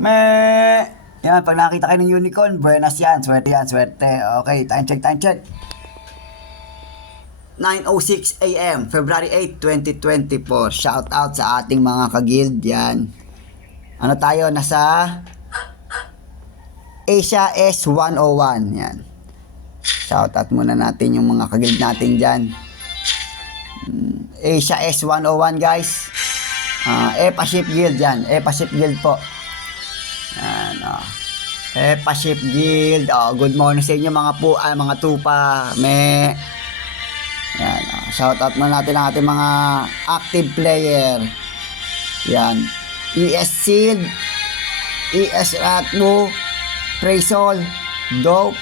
Me! Yan, pag nakita kayo ng unicorn, buenas yan. Swerte yan, swerte. Okay, time check, time check. 9:06 a.m. February 8, 2024. Shout out sa ating mga ka-guild yan. Ano tayo? Nasa Asia S101. Yan. Shout out muna natin yung mga ka-guild natin dyan. Asia S101 guys. EPA Ship Guild yan. EPA Ship Guild po. Yan, EPA Ship Guild. Good morning sa inyo mga tupa. Yan, shoutout muna natin ang ating mga active player. Yan. ES Seed, ES Ratmo, Praisol, Dope,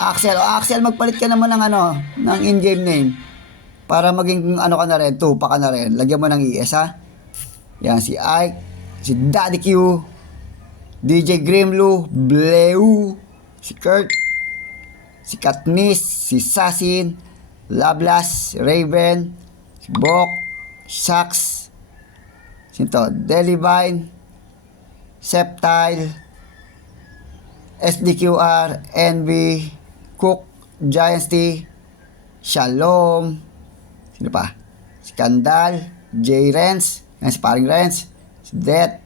Axel. Axel, magpalit ka naman ng in-game name. Para maging ka na rin, tupa ka na rin. Lagyan mo ng ES ha. Yan, si Ike, si Daddy Q, DJ Grimlu, Bleu, si Kurt, si Katniss, si Sasin, Lablas, Raven, si Bok, Shax, sinto, Delivine, Septile, SDQR, Envy, Cook, Giants T, Shalom, sino pa? Si Kandal, J. Renz, si Paring Renz, si Det,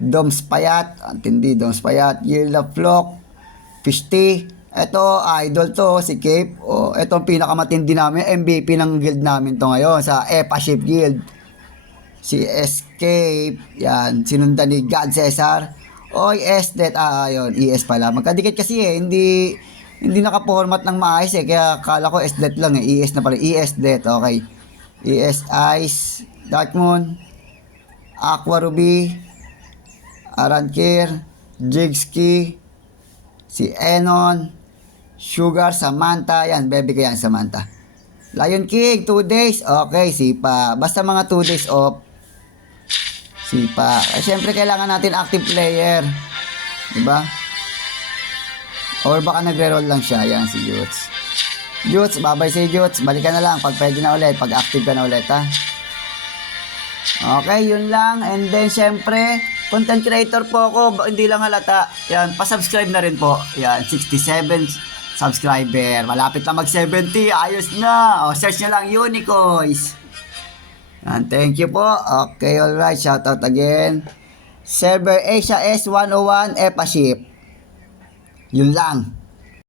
Doms Payat, antindi Doms Payat, Yellow Flock, Fishty, eto idol to si Cape. Eto ang pinakamatindi namin, MVP ng guild namin to ngayon sa EPA Ship Guild. Si Escape, yan, sinundan ni God Cesar. Oy, SDET, yun, ES pala. Magkadikit kasi hindi naka-format ng maayos kaya kala ko SDET lang ES na pala, ESDET, okay. ES Ice, Dark Moon, Aqua Ruby, Arankir, Jigski, si Enon, Sugar, Samantha, yan, baby ko yan, Samantha. Lion King, 2 days, okay, Sipa. Basta mga 2 days off, Sipa. Siyempre, kailangan natin active player. Diba? Or baka nagre-roll lang siya, yan, si Jutz. Jutz, babay si Jutz, balikan na lang pag pwede na ulit, pag active ka na ulit, ha. Okay, yun lang. And then, syempre, content creator po ako, hindi lang halata. Yan, pa-subscribe na rin po. Yan, 67 subscriber. Malapit na mag-70. Ayos na. Search nyo lang, Unicoins. Yan, thank you po. Okay, alright. Shout out again. Server Asia S101 EPA Ship. Yun lang.